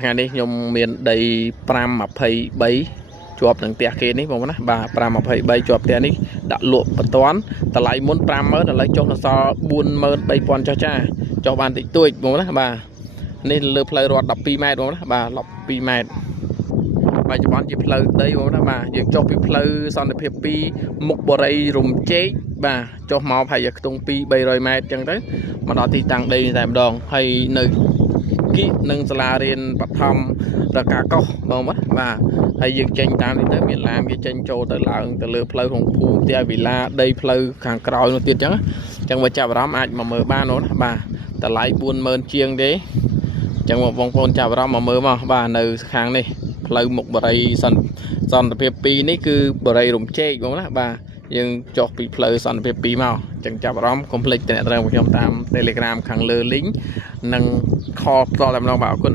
ថ្ងៃនេះខ្ញុំមានដី523ជាប់នឹងផ្ទះគេនេះបងប្អូនណាបាទ523ជាប់ផ្ទះនេះដាក់លក់បន្ទាន់តម្លៃមុន50000ឥឡូវចុះដល់សល់43000ចុះចាចុះបានតិចតួចបងប្អូនណាបាទនេះលើផ្លូវរត់12ម៉ែត្របងប្អូនណាបាទ12ម៉ែត្របច្ចុប្បន្នជាផ្លូវដីបងប្អូនណាបាទយើងចុះពីផ្លូវសន្តិភាព2មុខបរិយរំជែកបាទចុះមកប្រហែលជាខ្ទង់200-300ម៉ែត្រអញ្ចឹងទៅមកដល់ទីតាំងដីតែម្ដងហើយនៅគីនឹងសាលារៀនបឋមរកាកោះបងប្អូនបាទហើយយើងចេញតាមនេះទៅមានឡានគេចេញចូលទៅឡើងទៅលើផ្លូវក្នុងភូមិផ្ទះវិឡាដីផ្លូវខាងក្រោយនោះទៀតអញ្ចឹងបើចាប់អារម្មណ៍អាចមកមើលបានបងប្អូនបាទតម្លៃ40000ជាងទេអញ្ចឹងបងប្អូនចាប់អារម្មណ៍មកមើលមកបាទនៅខាងនេះផ្លូវមុខបរិយសន្តិភាព2នេះគឺបរិយរំជែកបងប្អូនណាបាទយើងចុះពីផ្លូវសន្តិភាព2មកអញ្ចឹងចាប់អារម្មណ៍កុំភ្លេចតំណែងរបស់ខ្ញុំតាម Telegram ខាងលើ link និងខលផ្ទាល់តែម្ដងបាទអរគុណ